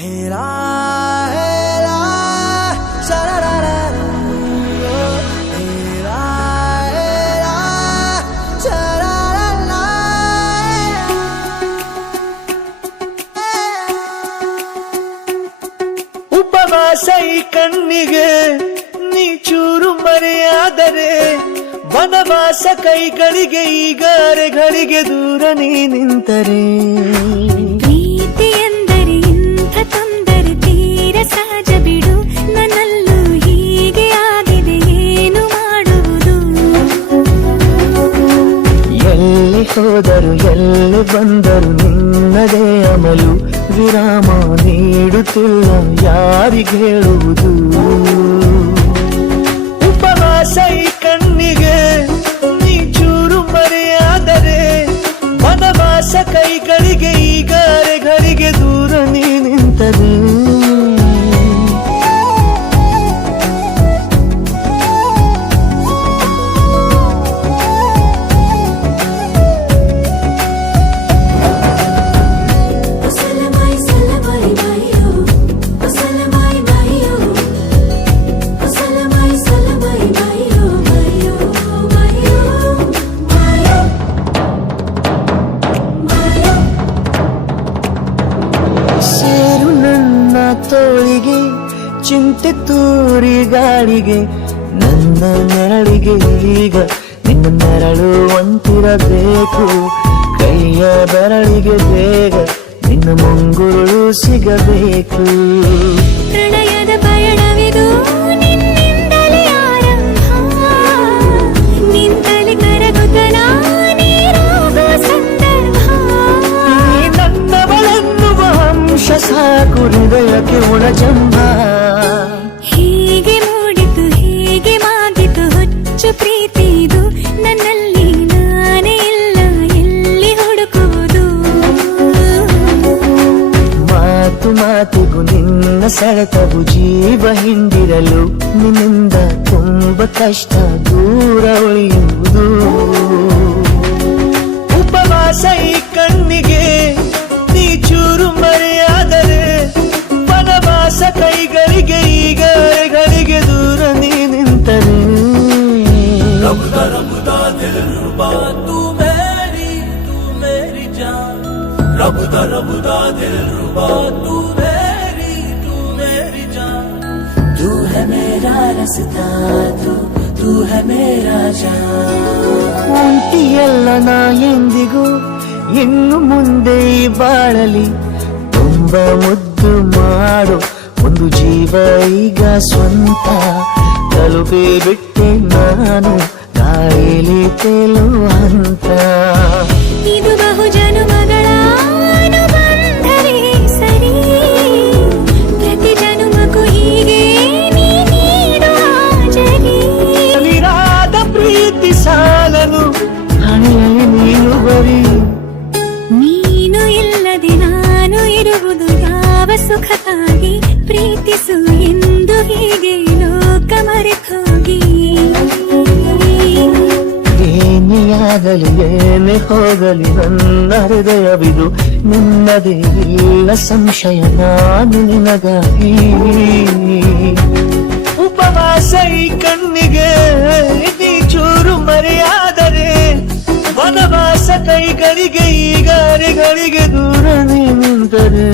ಹೇರಾ ಹೇರಾ ಶರರರರು, ಹೇರಾ ಹೇರಾ ಶರರರ. ಉಪವಾಸ ಈ ಕಣ್ಣಿಗೆ ನೀ ಚೂರು ಮರೆಯಾದರೆ, ವನವಾಸ ಕೈಗಳಿಗೆ ಈಗಾರೆಗಳಿಗೆ ದೂರ ನೀ ನಿಂತರೆ. ಪ್ರೀತಿ ಎಂದರೆ ಇಂಥ ತೊಂದರೆ ತೀರ ಸಹಜ ಬಿಡು, ನನ್ನಲ್ಲೂ ಹೀಗೆ ಆಗಿದೆ ಏನು ಮಾಡುವುದು. ಎಲ್ಲಿ ಹೋದರು ಎಲ್ಲಿ ಬಂದರು ನಿನ್ನದೇ ಅಮಲು, ವಿರಾಮ ನೀಡುತ್ತಿಲ್ಲ ಯಾರಿಗೆ ಹೇಳುವುದು. ಉಪವಾಸ ಈ ಕಣ್ಣಿಗೆ ನೀ ಚೂರು ಮರೆಯಾದರೆ, ವನವಾಸ ಕೈಗಳಿಗೆ ಈಗಾರೆಗಳಿಗೆ ದೂರ ನೀ ನಿಂತರೆ. ಸೇರು ನನ್ನ ತೋಳಿಗೆ ಚಿಂತೆ ತೂರಿ ಗಾಳಿಗೆ, ನನ್ನ ನೆರಳಿಗೆ ಈಗ ನಿನ್ನ ನೆರಳು ಒಂಟಿರಬೇಕು. ಕೈಯ ಬೆರಳಿಗೆ ಬೇಗ ನಿನ್ನ ಮುಂಗುರುಳು ಸಿಗಬೇಕು. ಪ್ರಣಯದ ಪಯಣವಿದು ನಿನ್ನಿಂದಲೇ ಆರಂಭ, ನಿಂತಲೇ ಕರಗುತ್ತ ನೀರಾಗೋ ಸಂದರ್ಭ. ನೀ ನನ್ನವಳೆನ್ನುವ ಅಂಶ ಸಾಕು ಹೃದಯಕ್ಕೆ ಒಳಜಂಬ. ಹೀಗೆ ಮೂಡಿತು ಹೀಗೆ ಮಾಗಿತು ಹುಚ್ಚು ಪ್ರೀತಿದು, ನನ್ನಲ್ಲಿ ನಾನೇ ಇಲ್ಲ ಎಲ್ಲಿ ಹುಡುಕುವುದು. ಮಾತು ಮಾತಿಗೂ ನಿನ್ನ ಸೆಳೆತವು ಜೀವ ಹಿಂದಿರಲು, ನಿನ್ನಿಂದ ತುಂಬ ಕಷ್ಟ ದೂರ ಉಳಿಯುವುದು. ಉಪವಾಸ ಈ ಕಣ್ಣಿಗೆ ನೀ ಚೂರು ಮರೆಯಾದರೆ, ವನವಾಸ ಕೈಗಳಿಗೆ ಈಗಾರೆಗಳಿಗೆ ದೂರ ನೀ ನಿಂತರೆ. रबुदा रबुदा दिलरुबा तू मेरी जान, रबुदा रबुदा दिलरुबा तू मेरी जान. तू है मेरा रास्ता, तू है मेरा जान. ಒಂಟಿಯಲ್ಲ ನಾ ಎಂದಿಗೂ ಇನ್ನು ಮುಂದೆ ಈ ಬಾಳಲಿ, ತುಂಬ ಮುದ್ದು ಮಾಡು ಒಂದು ಜೀವ ಈಗ ಸ್ವಂತ. ತಲುಪಿ ಬಿಟ್ಟೆ ನಾನು ಗಾಳಿಲಿ ತೇಲುವ ಹಂತ. ಇದು ಬಹು ಜನುಮಗಳ ಅನುಬಂಧವೇ ಸರಿ, ಪ್ರತಿ ಜನುಮಕ್ಕೂ ಹೀಗೆ ನೀ ನೀಡುವ ಜರಿ. ನಿರಾದ ಪ್ರೀತಿ ಸಾಲನು ಹಣೆಯಲ್ಲಿ ನೀನು ಬರೀ. ನೀನು ಇಲ್ಲದೆ ನಾನು ಇರುವುದು ಯಾವ ಸುಖಕ್ಕಾಗಿ, ಪ್ರೀತಿಸು ಎಂದು ಹೀಗೆ ಲೋಕ ಮರೆತೋಗಿ. ಏನೇ ಆಗಲಿ ಏನೇ ಹೋಗಲಿ ನನ್ನ ಹೃದಯವಿದು ನಿನ್ನದೇ ಇಲ್ಲ ಸಂಶಯ ನಾನು ನಿನಗಾಗಿ. ಉಪವಾಸ ಈ ಕಣ್ಣಿಗೆ ನೀ ಚೂರು ಮರೆಯಾದರೆ, ವನವಾಸ ಕೈಗಳಿಗೆ ಈಗಾರೆಗಳಿಗೆ ದೂರ ನೀ ನಿಂತರೆ.